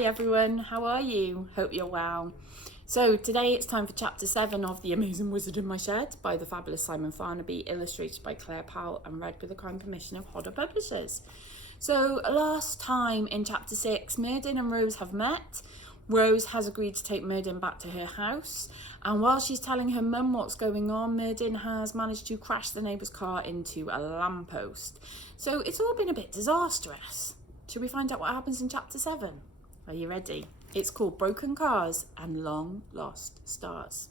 Hi everyone, how are you? Hope you're well. So today it's time for chapter 7 of The Amazing Wizard in My Shed by the fabulous Simon Farnaby, illustrated by Claire Powell and read with the kind permission of Hodder Publishers. So last time in chapter 6, Myrddin and Rose have met. Rose has agreed to take Myrddin back to her house, and while she's telling her mum what's going on, Myrddin has managed to crash the neighbour's car into a lamppost. So it's all been a bit disastrous. Should we find out what happens in chapter 7? Are you ready? It's called Broken Cars and Long Lost Stars.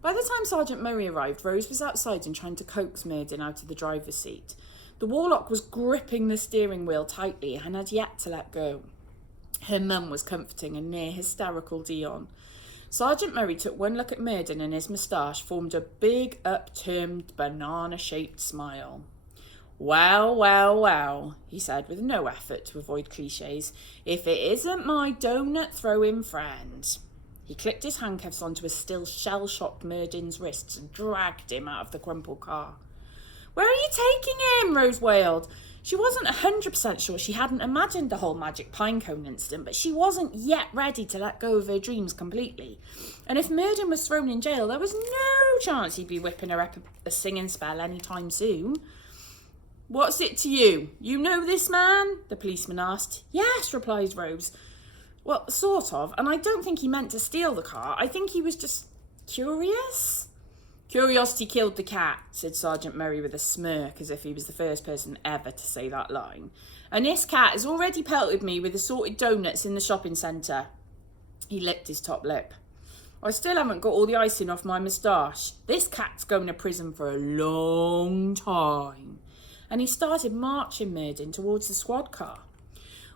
By the time Sergeant Murray arrived, Rose was outside and trying to coax Myrddin out of the driver's seat. The warlock was gripping the steering wheel tightly and had yet to let go. Her mum was comforting a near hysterical Dion. Sergeant Murray took one look at Myrddin and his moustache formed a big upturned banana-shaped smile. Well, well, well, he said with no effort to avoid cliches, if it isn't my donut-throwing friend. He clicked his handcuffs onto a still shell-shocked Myrddin's wrists and dragged him out of the crumpled car. Where are you taking him? Rose wailed. She wasn't 100% sure she hadn't imagined the whole magic pinecone incident, but she wasn't yet ready to let go of her dreams completely. And if Myrddin was thrown in jail, there was no chance he'd be whipping her up a singing spell anytime soon. What's it to you? You know this man? The policeman asked. Yes, replied Rose. Well, sort of, and I don't think he meant to steal the car. I think he was just curious. Curiosity killed the cat, said Sergeant Murray with a smirk, as if he was the first person ever to say that line. And this cat has already pelted me with assorted donuts in the shopping centre. He licked his top lip. I still haven't got all the icing off my moustache. This cat's going to prison for a long time. And he started marching Myrddin towards the squad car.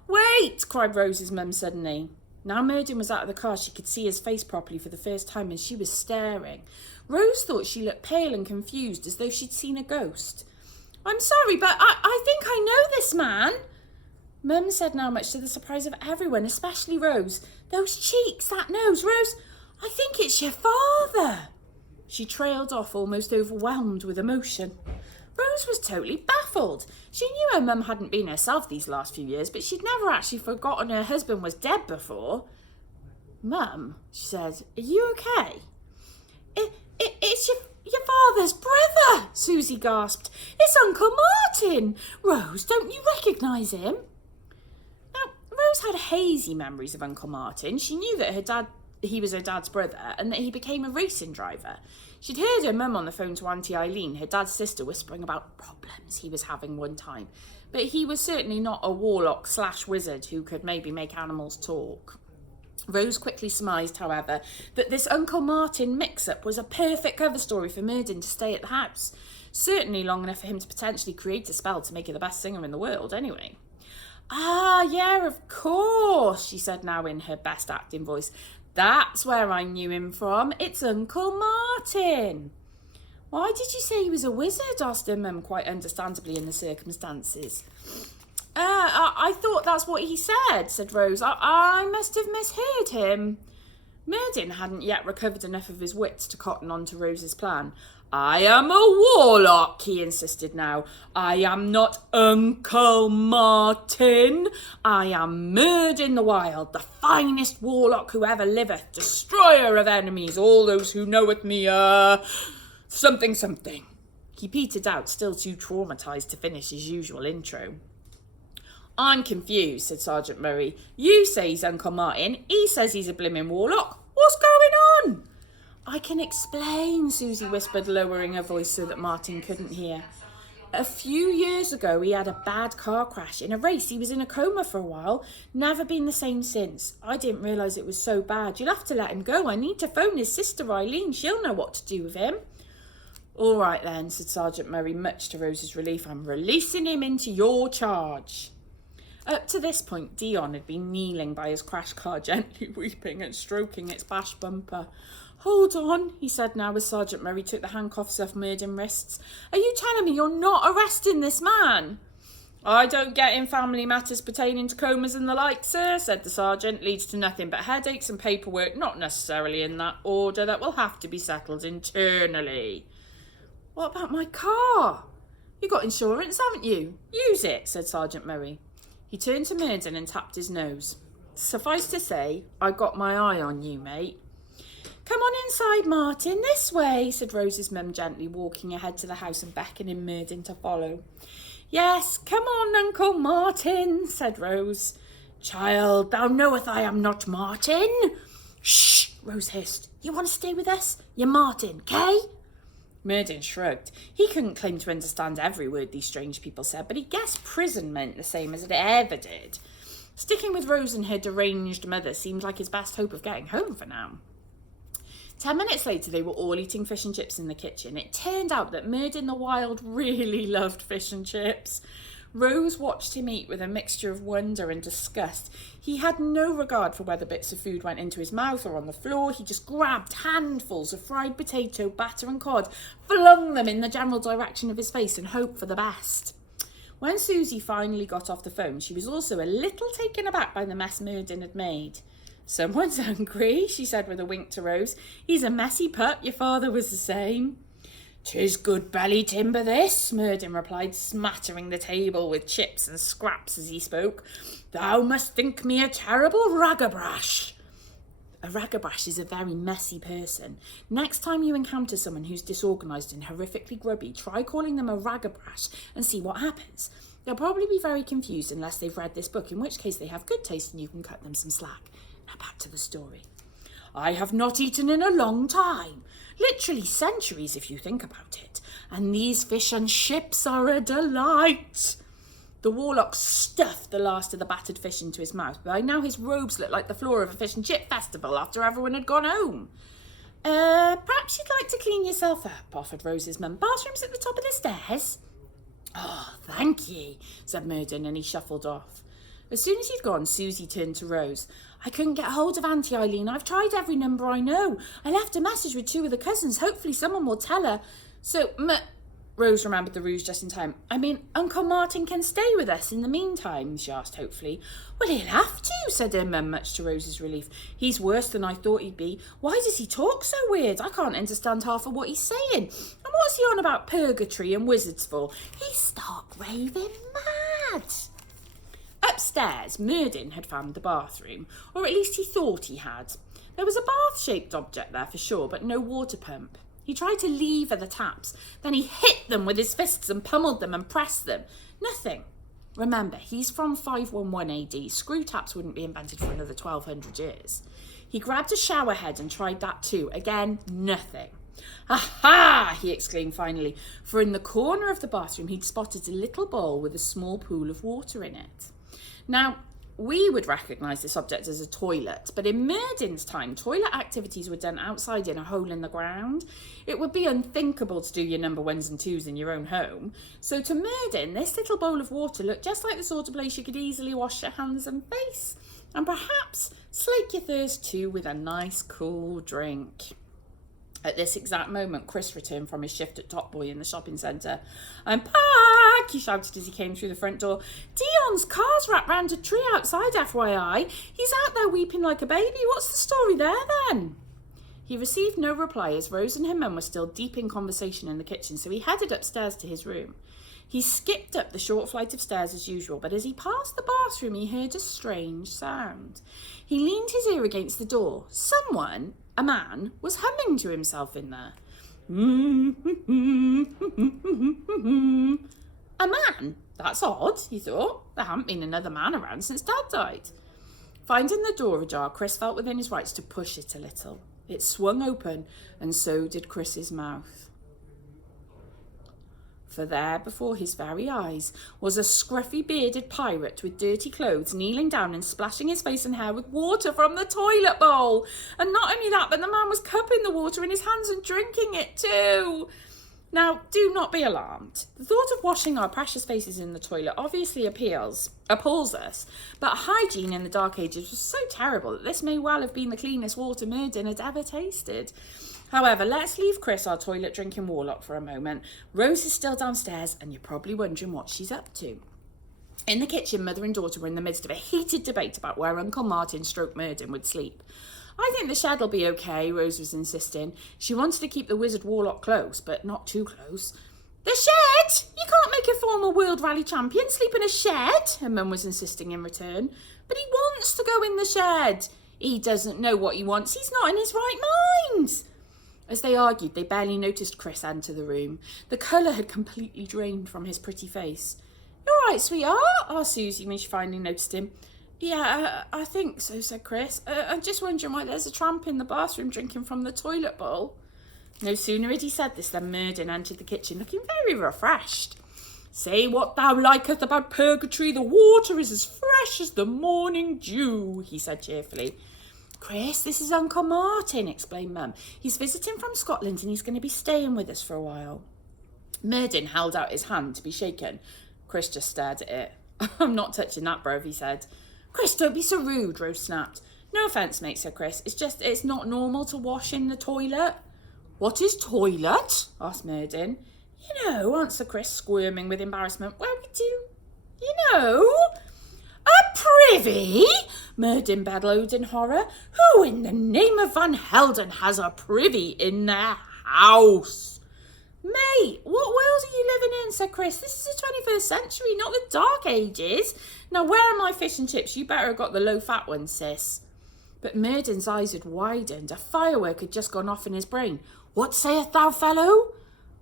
Wait, cried Rose's mum suddenly. Now Myrddin was out of the car, she could see his face properly for the first time, and she was staring. Rose thought she looked pale and confused, as though she'd seen a ghost. I'm sorry, but I think I know this man. Mum said now, much to the surprise of everyone, especially Rose. Those cheeks, that nose. Rose, I think it's your father. She trailed off, almost overwhelmed with emotion. Rose was totally baffled. She knew her mum hadn't been herself these last few years, but she'd never actually forgotten her husband was dead before. Mum, she said, are you okay? It's your father's brother, Susie gasped. It's Uncle Martin. Rose, don't you recognise him? Now, Rose had hazy memories of Uncle Martin. She knew that he was her dad's brother and that he became a racing driver. She'd heard her mum on the phone to Auntie Eileen, her dad's sister, whispering about problems he was having one time. But he was certainly not a warlock/wizard who could maybe make animals talk. Rose quickly surmised, however, that this Uncle Martin mix-up was a perfect cover story for Myrddin to stay at the house. Certainly long enough for him to potentially create a spell to make her the best singer in the world, anyway. Ah, yeah, of course, she said now in her best acting voice. That's where I knew him from. It's Uncle Martin. Why did you say he was a wizard? Asked her mum, quite understandably in the circumstances. I thought that's what he said Rose. I must have misheard him. Myrddin hadn't yet recovered enough of his wits to cotton on to Rose's plan. I am a warlock, he insisted now. I am not Uncle Martin. I am Myrddin the Wild, the finest warlock who ever liveth, destroyer of enemies, all those who knoweth me, something. He petered out, still too traumatised to finish his usual intro. I'm confused, said Sergeant Murray. You say he's Uncle Martin. He says he's a blimmin' warlock. What's going on? I can explain, Susie whispered, lowering her voice so that Martin couldn't hear. A few years ago, he had a bad car crash. In a race, he was in a coma for a while. Never been the same since. I didn't realise it was so bad. You'll have to let him go. I need to phone his sister Eileen. She'll know what to do with him. All right then, said Sergeant Murray, much to Rose's relief. I'm releasing him into your charge. Up to this point, Dion had been kneeling by his crash car, gently weeping and stroking its bashed bumper. Hold on, he said now as Sergeant Murray took the handcuffs off Myrddin's wrists. Are you telling me you're not arresting this man? I don't get in family matters pertaining to comas and the like, sir, said the sergeant. Leads to nothing but headaches and paperwork, not necessarily in that order, that will have to be settled internally. What about my car? You got insurance, haven't you? Use it, said Sergeant Murray. He turned to Myrddin and tapped his nose. Suffice to say, I got my eye on you, mate. Come on inside, Martin, this way, said Rose's mum gently, walking ahead to the house and beckoning Murden to follow. Yes, come on, Uncle Martin, said Rose. Child, thou knoweth I am not Martin. Shh, Rose hissed. You want to stay with us? You're Martin, Kay? Murden shrugged. He couldn't claim to understand every word these strange people said, but he guessed prison meant the same as it ever did. Sticking with Rose and her deranged mother seemed like his best hope of getting home for now. 10 minutes later, they were all eating fish and chips in the kitchen. It turned out that Murden the Wild really loved fish and chips. Rose watched him eat with a mixture of wonder and disgust. He had no regard for whether bits of food went into his mouth or on the floor. He just grabbed handfuls of fried potato, batter and cod, flung them in the general direction of his face and hoped for the best. When Susie finally got off the phone, she was also a little taken aback by the mess Murden had made. Someone's hungry, she said with a wink to Rose. He's a messy pup, your father was the same. 'Tis good belly timber this, Murden replied, smattering the table with chips and scraps as he spoke. Thou must think me a terrible ragabrash. A ragabrash is a very messy person. Next time you encounter someone who's disorganised and horrifically grubby, try calling them a ragabrash and see what happens. They'll probably be very confused unless they've read this book, in which case they have good taste and you can cut them some slack. Now back to the story. I have not eaten in a long time. Literally centuries if you think about it. And these fish and chips are a delight. The warlock stuffed the last of the battered fish into his mouth. By now his robes looked like the floor of a fish and chip festival after everyone had gone home. Perhaps you'd like to clean yourself up, offered Rose's mum. Bathroom's at the top of the stairs. Oh, thank ye, said Murden, and he shuffled off. As soon as he'd gone, Susie turned to Rose. I couldn't get hold of Auntie Eileen. I've tried every number I know. I left a message with 2 of the cousins. Hopefully someone will tell her. So, Rose remembered the ruse just in time. I mean, Uncle Martin can stay with us in the meantime, she asked hopefully. Well, he'll have to, said her mum, much to Rose's relief. He's worse than I thought he'd be. Why does he talk so weird? I can't understand half of what he's saying. And what's he on about purgatory and wizards for? He's stark raving mad. Upstairs, Murden had found the bathroom, or at least he thought he had. There was a bath-shaped object there for sure, but no water pump. He tried to lever the taps, then he hit them with his fists and pummeled them and pressed them. Nothing. Remember, he's from 511 AD. Screw taps wouldn't be invented for another 1200 years. He grabbed a shower head and tried that too. Again, nothing. Aha! He exclaimed finally, for in the corner of the bathroom he'd spotted a little bowl with a small pool of water in it. Now, we would recognise this object as a toilet, but in Murden's time, toilet activities were done outside in a hole in the ground. It would be unthinkable to do your number 1s and 2s in your own home. So to Murden, this little bowl of water looked just like the sort of place you could easily wash your hands and face, and perhaps slake your thirst too with a nice cool drink. At this exact moment, Chris returned from his shift at Top Boy in the shopping centre. I'm back, he shouted as he came through the front door. Dion's car's wrapped round a tree outside, FYI. He's out there weeping like a baby. What's the story there, then? He received no reply as Rose and her mum were still deep in conversation in the kitchen, so he headed upstairs to his room. He skipped up the short flight of stairs as usual, but as he passed the bathroom, he heard a strange sound. He leaned his ear against the door. Someone, a man, was humming to himself in there. A man? That's odd, he thought. There hadn't been another man around since Dad died. Finding the door ajar, Chris felt within his rights to push it a little. It swung open, and so did Chris's mouth. For there, before his very eyes, was a scruffy bearded pirate with dirty clothes kneeling down and splashing his face and hair with water from the toilet bowl. And not only that, but the man was cupping the water in his hands and drinking it too. Now, do not be alarmed. The thought of washing our precious faces in the toilet obviously appalls us, but hygiene in the Dark Ages was so terrible that this may well have been the cleanest water Murden had ever tasted. However, let's leave Chris, our toilet drinking warlock, for a moment. Rose is still downstairs, and you're probably wondering what she's up to. In the kitchen, mother and daughter were in the midst of a heated debate about where Uncle Martin / Murden would sleep. I think the shed'll be okay, Rose was insisting. She wanted to keep the wizard warlock close, but not too close. The shed? You can't make a former World Rally champion sleep in a shed, her mum was insisting in return. But he wants to go in the shed. He doesn't know what he wants. He's not in his right mind. As they argued, they barely noticed Chris enter the room. The colour had completely drained from his pretty face. "You all right, sweetheart?" asked Susie when she finally noticed him. "Yeah, I think so," said Chris. "I'm just wondering why there's a tramp in the bathroom drinking from the toilet bowl." No sooner had he said this than Murden entered the kitchen, looking very refreshed. "Say what thou likest about purgatory, the water is as fresh as the morning dew," he said cheerfully. "Chris, this is Uncle Martin," explained Mum. "He's visiting from Scotland and he's going to be staying with us for a while." Murden held out his hand to be shaken. Chris just stared at it. "I'm not touching that, bruv," he said. "Chris, don't be so rude," Rose snapped. "No offence, mate," said Chris. It's not normal to wash in the toilet." "What is toilet?" asked Murden. "You know," answered Chris, squirming with embarrassment. "Well, we do, you know." "A privy?" Murden bellowed in horror. "Who in the name of Van Helden has a privy in their house?" "Mate, what world are you living in?" said Chris. "This is the 21st century, not the Dark Ages. Now, where are my fish and chips? You better have got the low-fat ones, sis." But Murden's eyes had widened. A firework had just gone off in his brain. "What sayest thou, fellow?"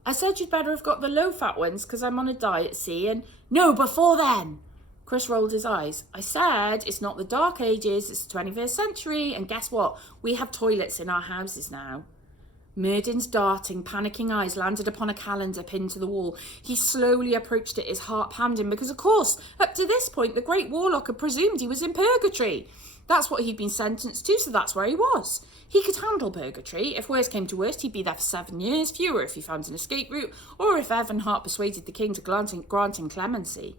"I said you'd better have got the low-fat ones because I'm on a diet, see, and—" "No, before then." Chris rolled his eyes. "I said it's not the Dark Ages, it's the 21st century, and guess what? We have toilets in our houses now." Murden's darting, panicking eyes landed upon a calendar pinned to the wall. He slowly approached it, his heart pounding, because, of course, up to this point, the Great Warlock had presumed he was in purgatory. That's what he'd been sentenced to, so that's where he was. He could handle purgatory. If worst came to worst, he'd be there for 7 years, fewer if he found an escape route, or if Evanhart persuaded the king to grant him clemency.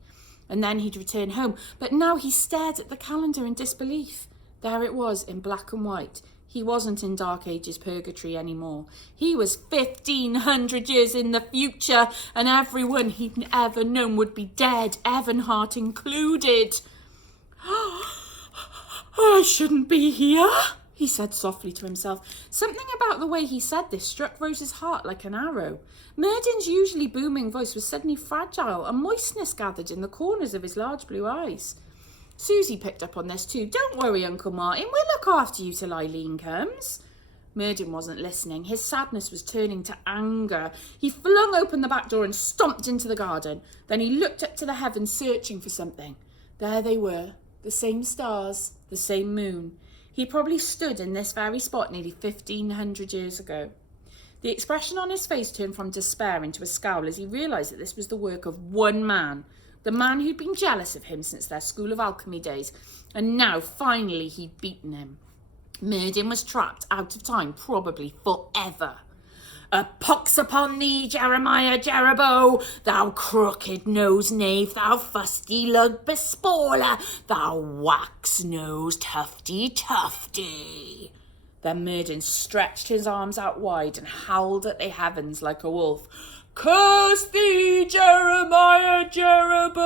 And then he'd return home. But now he stared at the calendar in disbelief. There it was, in black and white. He wasn't in Dark Ages purgatory anymore. He was 1,500 years in the future, and everyone he'd ever known would be dead, Evanhart included. "I shouldn't be here," he said softly to himself. Something about the way he said this struck Rose's heart like an arrow. Murden's usually booming voice was suddenly fragile, and moistness gathered in the corners of his large blue eyes. Susie picked up on this too. "Don't worry, Uncle Martin, we'll look after you till Eileen comes." Murden wasn't listening. His sadness was turning to anger. He flung open the back door and stomped into the garden. Then he looked up to the heavens, searching for something. There they were, the same stars, the same moon. He probably stood in this very spot nearly 1,500 years ago. The expression on his face turned from despair into a scowl as he realised that this was the work of one man, the man who'd been jealous of him since their School of Alchemy days, and now finally he'd beaten him. Murden was trapped out of time, probably forever. "A pox upon thee, Jeremiah Jerebow, thou crooked-nosed knave, thou fusty lug bespoiler, thou wax-nosed Tufty. Then Murden stretched his arms out wide and howled at the heavens like a wolf. "Curse thee, Jeremiah Jerebow!"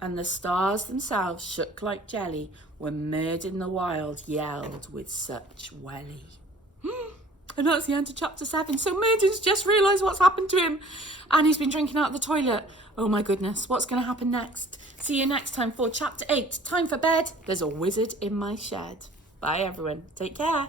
And the stars themselves shook like jelly when Murden the Wild yelled with such welly. And that's the end of chapter 7. So Murden's just realised what's happened to him. And he's been drinking out of the toilet. Oh my goodness, what's going to happen next? See you next time for chapter 8. Time for bed. There's a wizard in my shed. Bye everyone. Take care.